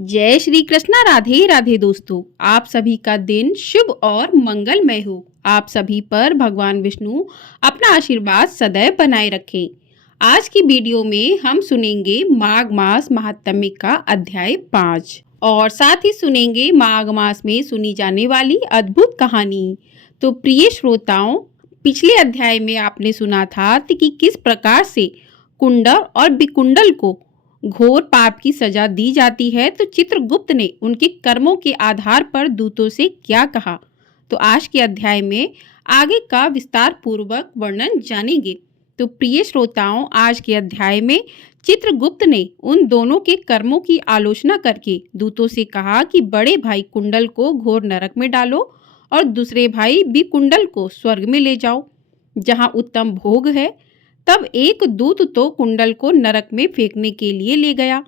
जय श्री कृष्णा। राधे राधे दोस्तों, आप सभी का दिन शुभ और मंगलमय हो। आप सभी पर भगवान विष्णु अपना आशीर्वाद सदैव बनाए रखें। आज की वीडियो में हम सुनेंगे माघ मास महात्म्य का अध्याय 5 और साथ ही सुनेंगे माघ मास में सुनी जाने वाली अद्भुत कहानी। तो प्रिय श्रोताओं, पिछले अध्याय में आपने सुना था कि किस प्रकार से कुंडल और विकुंडल को घोर पाप की सजा दी जाती है। तो चित्रगुप्त ने उनके कर्मों के आधार पर दूतों से क्या कहा, तो आज के अध्याय में आगे का विस्तार पूर्वक वर्णन जानेंगे। तो प्रिय श्रोताओं, आज के अध्याय में चित्रगुप्त ने उन दोनों के कर्मों की आलोचना करके दूतों से कहा कि बड़े भाई कुंडल को घोर नरक में डालो और दूसरे भाई विकुंडल को स्वर्ग में ले जाओ, जहां उत्तम भोग है। तब एक दूत तो कुंडल को नरक में फेंकने के लिए ले गया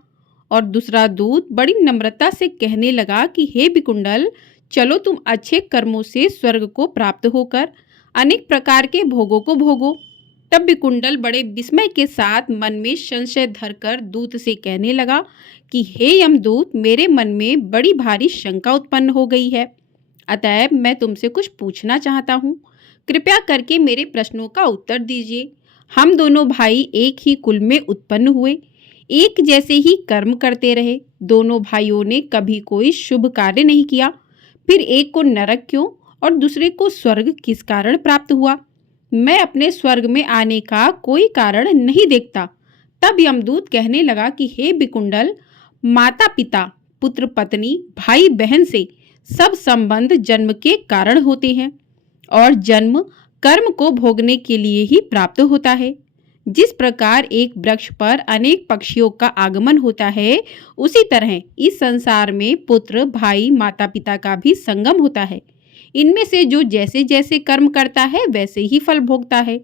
और दूसरा दूत बड़ी नम्रता से कहने लगा कि हे विकुंडल, चलो तुम अच्छे कर्मों से स्वर्ग को प्राप्त होकर अनेक प्रकार के भोगों को भोगो। तब विकुंडल बड़े विस्मय के साथ मन में संशय धरकर दूत से कहने लगा कि हे यमदूत, मेरे मन में बड़ी भारी शंका उत्पन्न हो गई है, अतएव मैं तुमसे कुछ पूछना चाहता हूँ। कृपया करके मेरे प्रश्नों का उत्तर दीजिए। हम दोनों भाई एक ही कुल में उत्पन्न हुए, एक जैसे ही कर्म करते रहे। दोनों भाइयों ने कभी कोई शुभ कार्य नहीं किया, फिर एक को नरक क्यों और दूसरे को स्वर्ग किस कारण प्राप्त हुआ? मैं अपने स्वर्ग में आने का कोई कारण नहीं देखता। तब यमदूत कहने लगा कि हे विकुंडल, माता पिता, पुत्र पत्नी, भाई बहन से सब संबंध जन्म के कारण होते हैं और जन्म कर्म को भोगने के लिए ही प्राप्त होता है। जिस प्रकार एक वृक्ष पर अनेक पक्षियों का आगमन होता है, उसी तरह इस संसार में पुत्र, भाई, माता पिता का भी संगम होता है। इनमें से जो जैसे जैसे कर्म करता है वैसे ही फल भोगता है।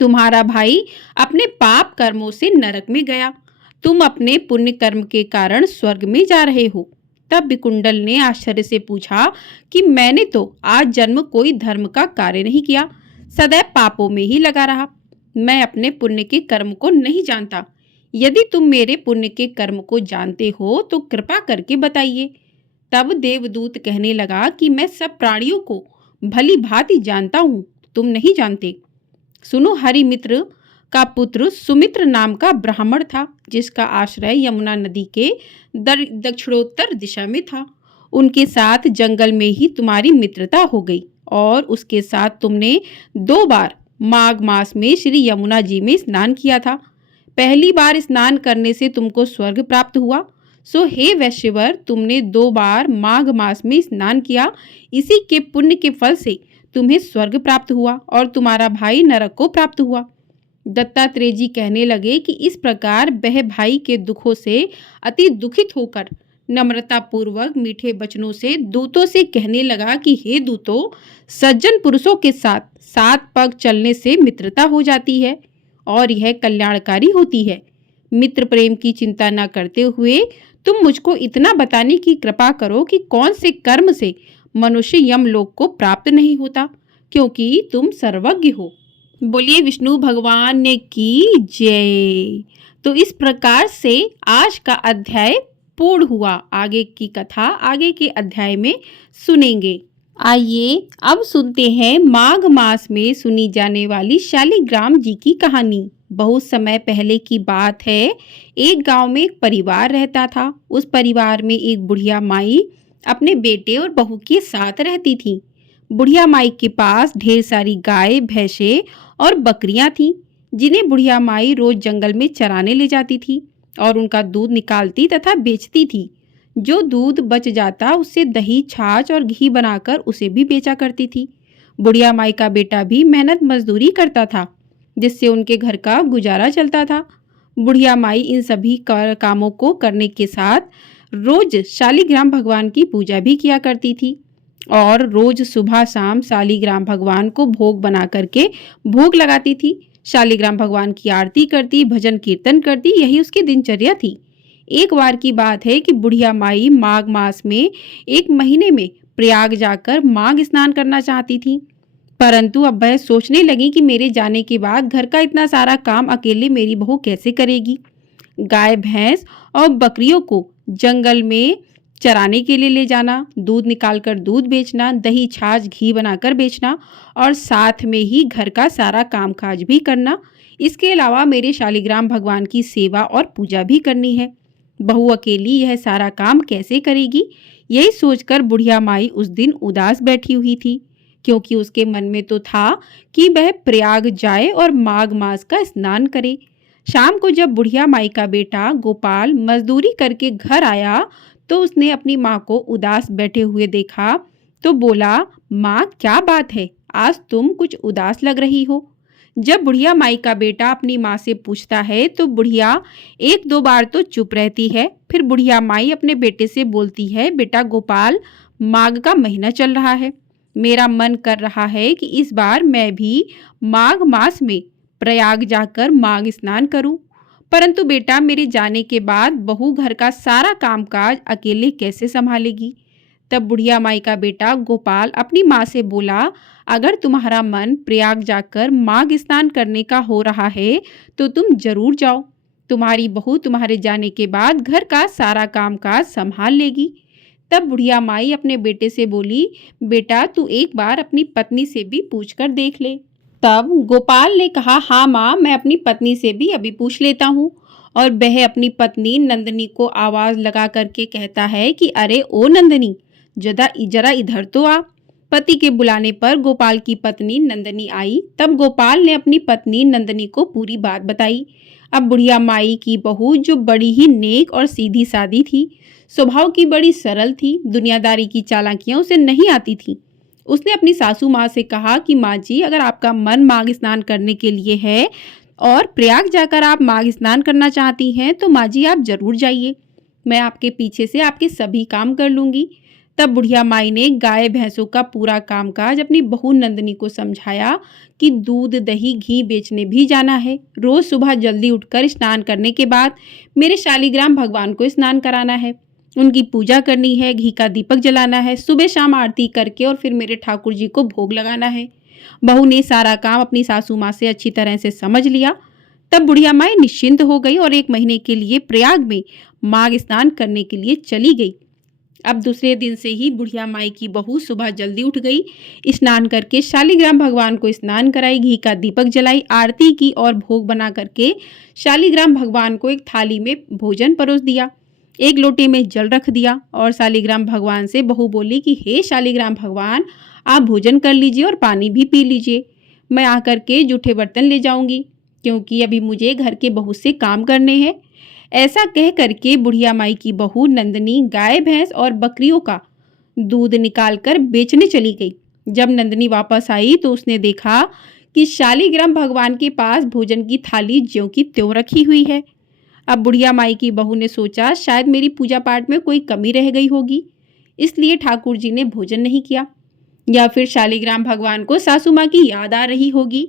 तुम्हारा भाई अपने पाप कर्मों से नरक में गया, तुम अपने पुण्य कर्म के कारण स्वर्ग में जा रहे हो। तब विकुंडल ने आश्चर्य से पूछा कि मैंने तो आज जन्म कोई धर्म का कार्य नहीं किया, सदैव पापों में ही लगा रहा। मैं अपने पुण्य के कर्म को नहीं जानता। यदि तुम मेरे पुण्य के कर्म को जानते हो तो कृपा करके बताइए। तब देवदूत कहने लगा कि मैं सब प्राणियों को भली भांति जानता हूँ, तुम नहीं जानते। सुनो, हरिमित्र का पुत्र सुमित्र नाम का ब्राह्मण था, जिसका आश्रय यमुना नदी के दक्षिणोत्तर दिशा में था। उनके साथ जंगल में ही तुम्हारी मित्रता हो गई और उसके साथ तुमने 2 बार माघ मास में श्री यमुना जी में स्नान किया था। पहली बार स्नान करने से तुमको स्वर्ग प्राप्त हुआ। सो हे वैश्यवर, तुमने 2 बार माघ मास में स्नान किया, इसी के पुण्य के फल से तुम्हें स्वर्ग प्राप्त हुआ और तुम्हारा भाई नरक को प्राप्त हुआ। दत्तात्रेय जी कहने लगे कि इस प्रकार वह भाई के दुखों से अति दुखित होकर नम्रता पूर्वक मीठे वचनों से दूतों से कहने लगा कि हे दूतों, सज्जन पुरुषों के साथ 7 पग चलने से मित्रता हो जाती है और यह कल्याणकारी होती है। मित्र प्रेम की चिंता न करते हुए तुम मुझको इतना बताने की कृपा करो कि कौन से कर्म से मनुष्य यमलोक को प्राप्त नहीं होता, क्योंकि तुम सर्वज्ञ हो। बोलिए विष्णु भगवान ने की जय। तो इस प्रकार से आज का अध्याय पूर्ण हुआ। आगे की कथा आगे के अध्याय में सुनेंगे। आइए अब सुनते हैं माघ मास में सुनी जाने वाली शालिग्राम जी की कहानी। बहुत समय पहले की बात है। एक गांव में एक परिवार रहता था। उस परिवार में एक बुढ़िया माई अपने बेटे और बहू के साथ रहती थी। बुढ़िया माई के पास ढेर सारी गाय, भैंसे और बकरियां थीं, जिन्हें बुढ़िया माई रोज जंगल में चराने ले जाती थी और उनका दूध निकालती तथा बेचती थी। जो दूध बच जाता उससे दही, छाछ और घी बनाकर उसे भी बेचा करती थी। बुढ़िया माई का बेटा भी मेहनत मजदूरी करता था, जिससे उनके घर का गुजारा चलता था। बुढ़िया माई इन सभी कामों को करने के साथ रोज शालिग्राम भगवान की पूजा भी किया करती थी और रोज सुबह शाम शालिग्राम भगवान को भोग बना करके भोग लगाती थी। शालिग्राम भगवान की आरती करती, भजन कीर्तन करती, यही उसकी दिनचर्या थी। एक बार की बात है कि बुढ़िया माई माघ मास में एक महीने में प्रयाग जाकर माघ स्नान करना चाहती थी, परंतु अब वह सोचने लगी कि मेरे जाने के बाद घर का इतना सारा काम अकेले मेरी बहू कैसे करेगी। गाय, भैंस और बकरियों को जंगल में चराने के लिए ले जाना, दूध निकालकर दूध बेचना, दही छाछ घी बनाकर बेचना और साथ में ही घर का सारा कामकाज भी करना। इसके अलावा मेरे शालिग्राम भगवान की सेवा और पूजा भी करनी है। बहू अकेली यह सारा काम कैसे करेगी? यही सोचकर बुढ़िया माई उस दिन उदास बैठी हुई थी, क्योंकि उसके मन में तो था कि वह प्रयाग जाए और माघ मास का स्नान करे। शाम को जब बुढ़िया माई का बेटा गोपाल मजदूरी करके घर आया तो उसने अपनी माँ को उदास बैठे हुए देखा तो बोला, माँ क्या बात है, आज तुम कुछ उदास लग रही हो। जब बुढ़िया माई का बेटा अपनी माँ से पूछता है तो बुढ़िया एक दो बार तो चुप रहती है। फिर बुढ़िया माई अपने बेटे से बोलती है, बेटा गोपाल, माघ का महीना चल रहा है, मेरा मन कर रहा है कि इस बार मैं भी माघ मास में प्रयाग जाकर माघ स्नान करूं। परंतु बेटा, मेरे जाने के बाद बहू घर का सारा कामकाज अकेले कैसे संभालेगी? तब बुढ़िया माई का बेटा गोपाल अपनी माँ से बोला, अगर तुम्हारा मन प्रयाग जाकर माघ स्नान करने का हो रहा है तो तुम जरूर जाओ। तुम्हारी बहू तुम्हारे जाने के बाद घर का सारा कामकाज संभाल लेगी। तब बुढ़िया माई अपने बेटे से बोली, बेटा तू एक बार अपनी पत्नी से भी पूछकर देख ले। तब गोपाल ने कहा, हाँ माँ, मैं अपनी पत्नी से भी अभी पूछ लेता हूँ। और वह अपनी पत्नी नंदिनी को आवाज लगा करके कहता है कि अरे ओ नंदिनी, जरा इधर तो आ। पति के बुलाने पर गोपाल की पत्नी नंदिनी आई। तब गोपाल ने अपनी पत्नी नंदिनी को पूरी बात बताई। अब बुढ़िया माई की बहू, जो बड़ी ही नेक और सीधी सादी थी, स्वभाव की बड़ी सरल थी, दुनियादारी की चालाकियां उसे नहीं आती थी। उसने अपनी सासू माँ से कहा कि माँ जी, अगर आपका मन माघ स्नान करने के लिए है और प्रयाग जाकर आप माघ स्नान करना चाहती हैं तो माँ जी आप जरूर जाइए, मैं आपके पीछे से आपके सभी काम कर लूँगी। तब बुढ़िया माई ने गाय भैंसों का पूरा कामकाज अपनी बहू नंदिनी को समझाया कि दूध दही घी बेचने भी जाना है, रोज सुबह जल्दी उठकर स्नान करने के बाद मेरे शालिग्राम भगवान को स्नान कराना है, उनकी पूजा करनी है, घी का दीपक जलाना है, सुबह शाम आरती करके और फिर मेरे ठाकुर जी को भोग लगाना है। बहू ने सारा काम अपनी सासू माँ से अच्छी तरह से समझ लिया। तब बुढ़िया माई निश्चिंत हो गई और एक महीने के लिए प्रयाग में माघ स्नान करने के लिए चली गई। अब दूसरे दिन से ही बुढ़िया माई की बहू सुबह जल्दी उठ गई, स्नान करके शालिग्राम भगवान को स्नान कराई, घी का दीपक जलाई, आरती की और भोग बना करके शालिग्राम भगवान को एक थाली में भोजन परोस दिया, एक लोटे में जल रख दिया और शालिग्राम भगवान से बहू बोली कि हे शालिग्राम भगवान, आप भोजन कर लीजिए और पानी भी पी लीजिए, मैं आकर के जूठे बर्तन ले जाऊंगी, क्योंकि अभी मुझे घर के बहुत से काम करने हैं। ऐसा कह करके बुढ़िया माई की बहू नंदिनी गाय भैंस और बकरियों का दूध निकालकर बेचने चली गई। जब नंदिनी वापस आई तो उसने देखा कि शालिग्राम भगवान के पास भोजन की थाली ज्यों की त्यों रखी हुई है। अब बुढ़िया माई की बहू ने सोचा, शायद मेरी पूजा पाठ में कोई कमी रह गई होगी, इसलिए ठाकुर जी ने भोजन नहीं किया, या फिर शालिग्राम भगवान को सासू माँ की याद आ रही होगी,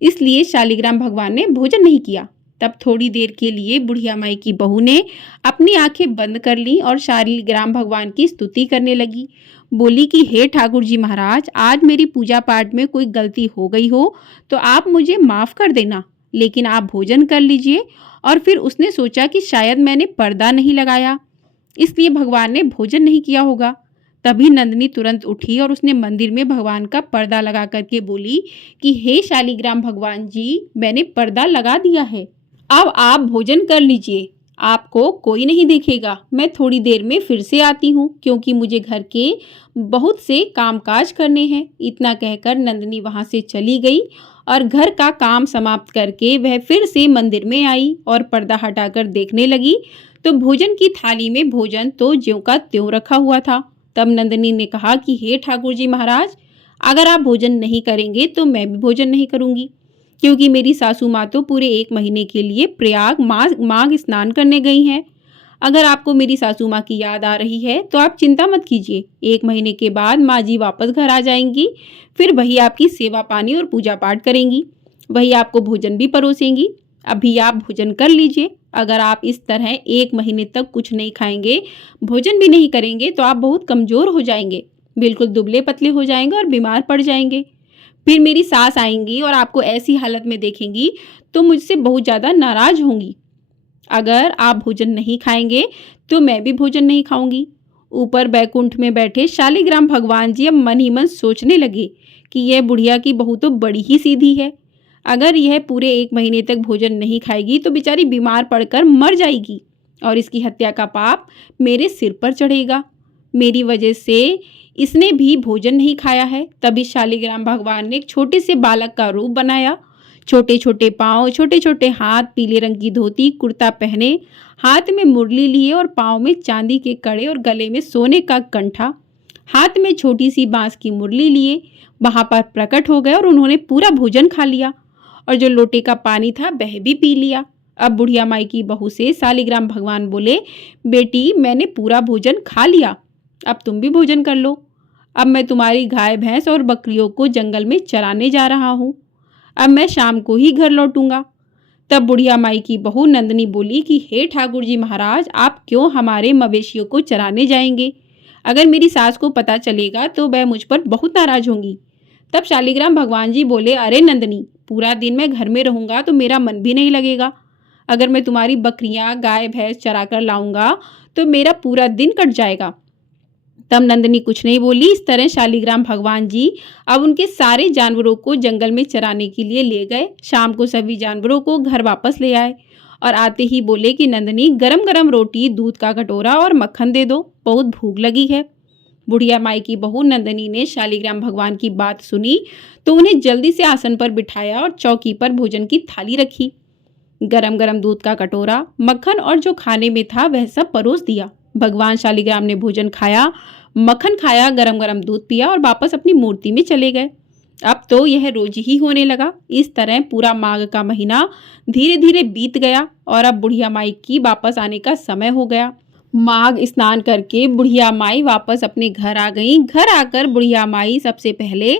इसलिए शालिग्राम भगवान ने भोजन नहीं किया। तब थोड़ी देर के लिए बुढ़िया माई की बहू ने अपनी आंखें बंद कर ली और शालिग्राम भगवान की स्तुति करने लगी। बोली कि हे ठाकुर जी महाराज, आज मेरी पूजा पाठ में कोई गलती हो गई हो तो आप मुझे माफ़ कर देना, लेकिन आप भोजन कर लीजिए। और फिर उसने सोचा कि शायद मैंने पर्दा नहीं लगाया, इसलिए भगवान ने भोजन नहीं किया होगा। तभी नंदिनी तुरंत उठी और उसने मंदिर में भगवान का पर्दा लगा करके बोली कि हे शालिग्राम भगवान जी, मैंने पर्दा लगा दिया है, अब आप भोजन कर लीजिए, आपको कोई नहीं देखेगा, मैं थोड़ी देर में फिर से आती हूँ, क्योंकि मुझे घर के बहुत से कामकाज करने हैं। इतना कहकर नंदिनी वहाँ से चली गई और घर का काम समाप्त करके वह फिर से मंदिर में आई और पर्दा हटाकर देखने लगी तो भोजन की थाली में भोजन तो ज्यों का त्यों रखा हुआ था। तब नंदिनी ने कहा कि हे ठाकुर जी महाराज, अगर आप भोजन नहीं करेंगे तो मैं भी भोजन नहीं करूँगी, क्योंकि मेरी सासू माँ तो पूरे एक महीने के लिए प्रयाग माघ स्नान करने गई हैं। अगर आपको मेरी सासू माँ की याद आ रही है तो आप चिंता मत कीजिए, एक महीने के बाद माँ जी वापस घर आ जाएंगी, फिर वही आपकी सेवा पानी और पूजा पाठ करेंगी, वही आपको भोजन भी परोसेंगी। अभी आप भोजन कर लीजिए। अगर आप इस तरह एक महीने तक कुछ नहीं खाएंगे, भोजन भी नहीं करेंगे तो आप बहुत कमज़ोर हो जाएंगे, बिल्कुल दुबले पतले हो जाएंगे और बीमार पड़ जाएंगे। फिर मेरी सास आएंगी और आपको ऐसी हालत में देखेंगी तो मुझसे बहुत ज़्यादा नाराज़ होंगी। अगर आप भोजन नहीं खाएंगे तो मैं भी भोजन नहीं खाऊंगी। ऊपर बैकुंठ में बैठे शालिग्राम भगवान जी अब मन ही मन सोचने लगे कि यह बुढ़िया की बहू तो बड़ी ही सीधी है। अगर यह पूरे 1 महीने तक भोजन नहीं खाएगी तो बेचारी बीमार पड़कर मर जाएगी और इसकी हत्या का पाप मेरे सिर पर चढ़ेगा। मेरी वजह से इसने भी भोजन नहीं खाया है। तभी शालिग्राम भगवान ने एक छोटे से बालक का रूप बनाया। छोटे छोटे पाँव, छोटे छोटे हाथ, पीले रंग की धोती कुर्ता पहने, हाथ में मुरली लिए और पाँव में चांदी के कड़े और गले में सोने का कंठा, हाथ में छोटी सी बांस की मुरली लिए वहां पर प्रकट हो गए और उन्होंने पूरा भोजन खा लिया और जो लोटे का पानी था वह भी पी लिया। अब बुढ़िया माई की बहू से शालिग्राम भगवान बोले, बेटी मैंने पूरा भोजन खा लिया, अब तुम भी भोजन कर लो। अब मैं तुम्हारी गाय भैंस और बकरियों को जंगल में चराने जा रहा हूँ। अब मैं शाम को ही घर लौटूंगा। तब बुढ़िया माई की बहू नंदनी बोली कि हे ठाकुर जी महाराज, आप क्यों हमारे मवेशियों को चराने जाएंगे? अगर मेरी सास को पता चलेगा तो वह मुझ पर बहुत नाराज होंगी। तब शालिग्राम भगवान जी बोले, अरे नंदनी, पूरा दिन मैं घर में रहूंगा तो मेरा मन भी नहीं लगेगा। अगर मैं तुम्हारी बकरियां गाय भैंस चरा कर लाऊंगा तो मेरा पूरा दिन कट जाएगा। तब नंदनी कुछ नहीं बोली। इस तरह शालिग्राम भगवान जी अब उनके सारे जानवरों को जंगल में चराने के लिए ले गए। शाम को सभी जानवरों को घर वापस ले आए और आते ही बोले कि नंदनी, गरम गरम रोटी, दूध का कटोरा और मक्खन दे दो, बहुत भूख लगी है। बुढ़िया माई की बहू नंदनी ने शालिग्राम भगवान की बात सुनी तो उन्हें जल्दी से आसन पर बिठाया और चौकी पर भोजन की थाली रखी। गरम गरम दूध का कटोरा, मक्खन और जो खाने में था वह सब परोस दिया। भगवान शालिग्राम ने भोजन खाया, मक्खन खाया, गरम गरम दूध पिया और वापस अपनी मूर्ति में चले गए। अब तो यह रोज ही होने लगा। इस तरह पूरा माघ का महीना धीरे धीरे बीत गया और अब बुढ़िया माई की वापस आने का समय हो गया। माघ स्नान करके बुढ़िया माई वापस अपने घर आ गई। घर आकर बुढ़िया माई सबसे पहले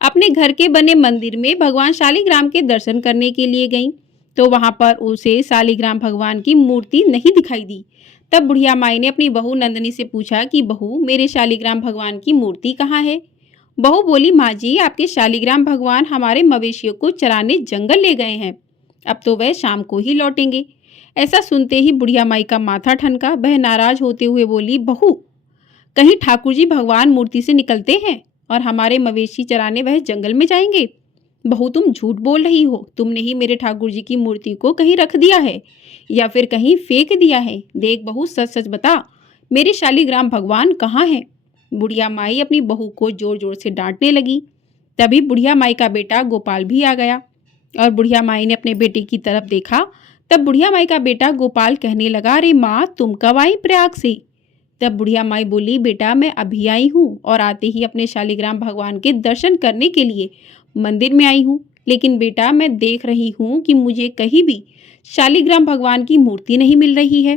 अपने घर के बने मंदिर में भगवान शालिग्राम के दर्शन करने के लिए गई तो वहां पर उसे शालिग्राम भगवान की मूर्ति नहीं दिखाई दी। तब बुढ़िया माई ने अपनी बहू नंदनी से पूछा कि बहू, मेरे शालिग्राम भगवान की मूर्ति कहाँ है? बहू बोली, माँ जी, आपके शालिग्राम भगवान हमारे मवेशियों को चराने जंगल ले गए हैं, अब तो वह शाम को ही लौटेंगे। ऐसा सुनते ही बुढ़िया माई का माथा ठनका। वह नाराज होते हुए बोली, बहू, कहीं ठाकुर जी भगवान मूर्ति से निकलते हैं और हमारे मवेशी चराने वह जंगल में जाएंगे? बहू, तुम झूठ बोल रही हो। तुमने ही मेरे ठाकुर जी की मूर्ति को कहीं रख दिया है या फिर कहीं फेंक दिया है। देख बहू, सच सच बता, मेरे शालिग्राम भगवान कहाँ हैं? बुढ़िया माई अपनी बहू को जोर जोर से डांटने लगी। तभी बुढ़िया माई का बेटा गोपाल भी आ गया और बुढ़िया माई ने अपने बेटे की तरफ देखा। तब बुढ़िया माई का बेटा गोपाल कहने लगा, अरे माँ, तुम कब आई प्रयाग से? तब बुढ़िया माई बोली, बेटा मैं अभी आई हूँ और आते ही अपने शालिग्राम भगवान के दर्शन करने के लिए मंदिर में आई हूँ। लेकिन बेटा, मैं देख रही हूँ कि मुझे कहीं भी शालिग्राम भगवान की मूर्ति नहीं मिल रही है।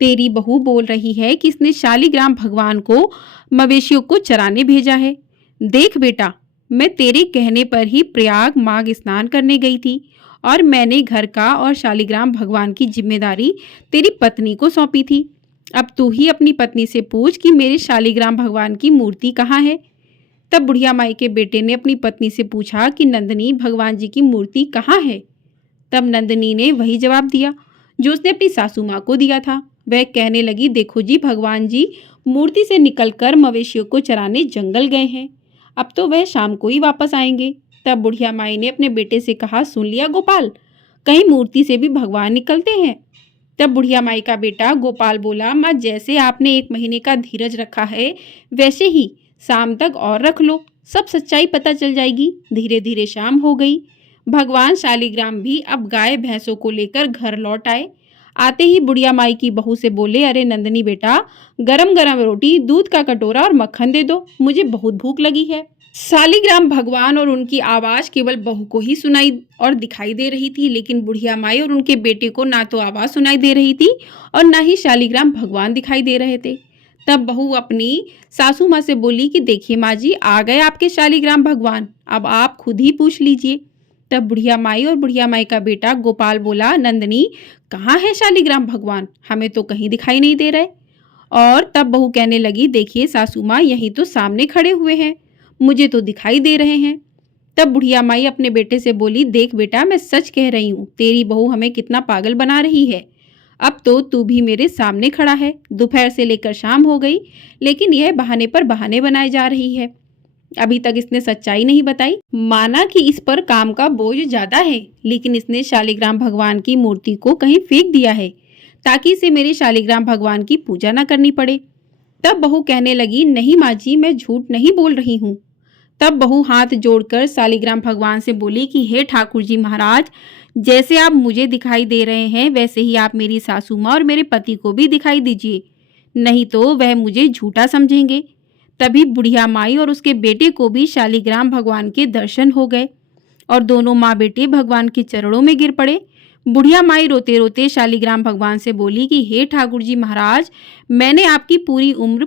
तेरी बहू बोल रही है कि इसने शालिग्राम भगवान को मवेशियों को चराने भेजा है। देख बेटा, मैं तेरे कहने पर ही प्रयाग माघ स्नान करने गई थी और मैंने घर का और शालिग्राम भगवान की जिम्मेदारी तेरी पत्नी को सौंपी थी। अब तू ही अपनी पत्नी से पूछ कि मेरे शालिग्राम भगवान की मूर्ति कहाँ है। तब बुढ़िया माई के बेटे ने अपनी पत्नी से पूछा कि नंदनी, भगवान जी की मूर्ति कहाँ है? तब नंदनी ने वही जवाब दिया जो उसने अपनी सासू माँ को दिया था। वह कहने लगी, देखो जी, भगवान जी मूर्ति से निकलकर मवेशियों को चराने जंगल गए हैं, अब तो वह शाम को ही वापस आएंगे। तब बुढ़िया माई ने अपने बेटे से कहा, सुन लिया गोपाल, कहीं मूर्ति से भी भगवान निकलते हैं? तब बुढ़िया माई का बेटा गोपाल बोला, माँ, जैसे आपने 1 महीने का धीरज रखा है वैसे ही शाम तक और रख लो, सब सच्चाई पता चल जाएगी। धीरे धीरे शाम हो गई। भगवान शालिग्राम भी अब गाय भैंसों को लेकर घर लौट आए। आते ही बुढ़िया माई की बहू से बोले, अरे नंदनी बेटा, गरम गरम रोटी, दूध का कटोरा और मक्खन दे दो, मुझे बहुत भूख लगी है। शालिग्राम भगवान और उनकी आवाज केवल बहू को ही सुनाई और दिखाई दे रही थी, लेकिन बुढ़िया माई और उनके बेटे को ना तो आवाज सुनाई दे रही थी और ना ही शालिग्राम भगवान दिखाई दे रहे थे। तब बहू अपनी सासू माँ से बोली कि देखिए माँ जी, आ गए आपके शालिग्राम भगवान, अब आप खुद ही पूछ लीजिए। तब बुढ़िया माई और बुढ़िया माई का बेटा गोपाल बोला, नंदनी, कहाँ है शालिग्राम भगवान? हमें तो कहीं दिखाई नहीं दे रहे। और तब बहू कहने लगी, देखिए सासू माँ, यही तो सामने खड़े हुए हैं, मुझे तो दिखाई दे रहे हैं। तब बुढ़िया माई अपने बेटे से बोली, देख बेटा, मैं सच कह रही हूँ, तेरी बहू हमें कितना पागल बना रही है। अब तो तू भी मेरे सामने खड़ा है। दोपहर से लेकर शाम हो गई, लेकिन यह बहाने पर बहाने बनाए जा रही है। अभी तक इसने सच्चाई नहीं बताई। माना कि इस पर काम का बोझ ज्यादा है, लेकिन इसने शालिग्राम भगवान की मूर्ति को कहीं फेंक दिया है ताकि इसे मेरे शालिग्राम भगवान की पूजा न करनी पड़े। तब बहू कहने लगी, नहीं माँ जी, मैं झूठ नहीं बोल रही हूँ। तब बहू हाथ जोड़कर शालिग्राम भगवान से बोली कि हे ठाकुर जी महाराज, जैसे आप मुझे दिखाई दे रहे हैं वैसे ही आप मेरी सासू माँ और मेरे पति को भी दिखाई दीजिए, नहीं तो वह मुझे झूठा समझेंगे। तभी बुढ़िया माई और उसके बेटे को भी शालिग्राम भगवान के दर्शन हो गए और दोनों माँ बेटे भगवान के चरणों में गिर पड़े। बुढ़िया माई रोते रोते शालिग्राम भगवान से बोली कि हे ठाकुर जी महाराज, मैंने आपकी पूरी उम्र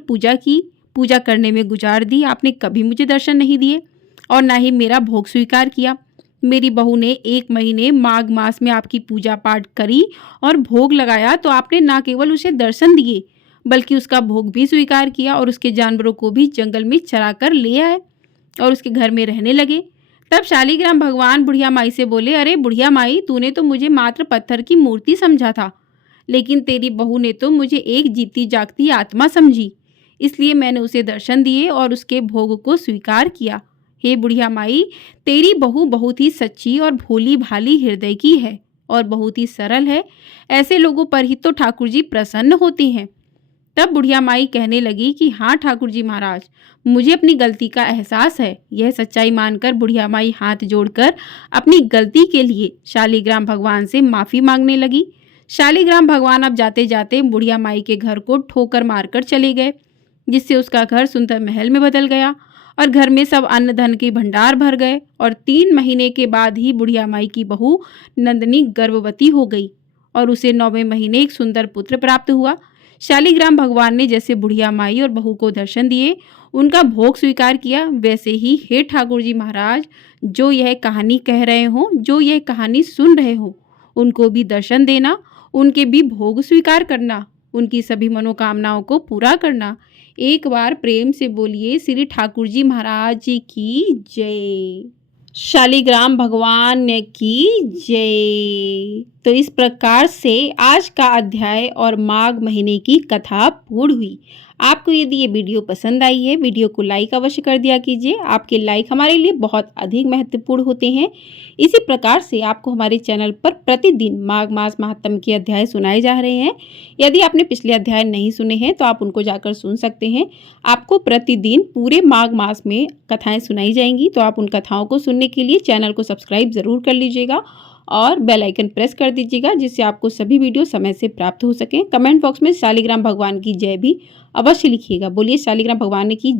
पूजा करने में गुजार दी। आपने कभी मुझे दर्शन नहीं दिए और ना ही मेरा भोग स्वीकार किया। मेरी बहू ने 1 महीने माघ मास में आपकी पूजा पाठ करी और भोग लगाया, तो आपने ना केवल उसे दर्शन दिए बल्कि उसका भोग भी स्वीकार किया और उसके जानवरों को भी जंगल में चरा कर ले आए और उसके घर में रहने लगे। तब शालिग्राम भगवान बुढ़िया माई से बोले, अरे बुढ़िया माई, तूने तो मुझे मात्र पत्थर की मूर्ति समझा था, लेकिन तेरी बहू ने तो मुझे एक जीती जागती आत्मा समझी, इसलिए मैंने उसे दर्शन दिए और उसके भोग को स्वीकार किया। हे बुढ़िया माई, तेरी बहू बहुत ही सच्ची और भोली भाली हृदय की है और बहुत ही सरल है। ऐसे लोगों पर ही तो ठाकुर जी प्रसन्न होते हैं। तब बुढ़िया माई कहने लगी कि हाँ ठाकुर जी महाराज, मुझे अपनी गलती का एहसास है। यह सच्चाई मानकर बुढ़िया माई हाथ जोड़कर अपनी गलती के लिए शालिग्राम भगवान से माफ़ी मांगने लगी। शालिग्राम भगवान अब जाते जाते बुढ़िया माई के घर को ठोकर मारकर चले गए, जिससे उसका घर सुंदर महल में बदल गया और घर में सब अन्न धन के भंडार भर गए। और 3 महीने के बाद ही बुढ़िया माई की बहू नंदनी गर्भवती हो गई और उसे 9वें महीने एक सुंदर पुत्र प्राप्त हुआ। शालिग्राम भगवान ने जैसे बुढ़िया माई और बहू को दर्शन दिए, उनका भोग स्वीकार किया, वैसे ही हे ठाकुर जी महाराज, जो यह कहानी कह रहे हो, जो यह कहानी सुन रहे हो, उनको भी दर्शन देना, उनके भी भोग स्वीकार करना, उनकी सभी मनोकामनाओं को पूरा करना। एक बार प्रेम से बोलिए, श्री ठाकुर जी महाराज जी की जय। शालिग्राम भगवान की जय। तो इस प्रकार से आज का अध्याय और माघ महीने की कथा पूर्ण हुई। आपको यदि ये वीडियो पसंद आई है, वीडियो को लाइक अवश्य कर दिया कीजिए। आपके लाइक हमारे लिए बहुत अधिक महत्वपूर्ण होते हैं। इसी प्रकार से आपको हमारे चैनल पर प्रतिदिन माघ मास महात्म्य के अध्याय सुनाए जा रहे हैं। यदि आपने पिछले अध्याय नहीं सुने हैं तो आप उनको जाकर सुन सकते हैं। आपको प्रतिदिन पूरे माघ मास में कथाएं सुनाई जाएंगी, तो आप उन कथाओं को सुनने के लिए चैनल को सब्सक्राइब ज़रूर कर लीजिएगा और बेल आइकन प्रेस कर दीजिएगा, जिससे आपको सभी वीडियो समय से प्राप्त हो सकें। कमेंट बॉक्स में शालिग्राम भगवान की जय भी अवश्य लिखिएगा। बोलिए शालिग्राम भगवान की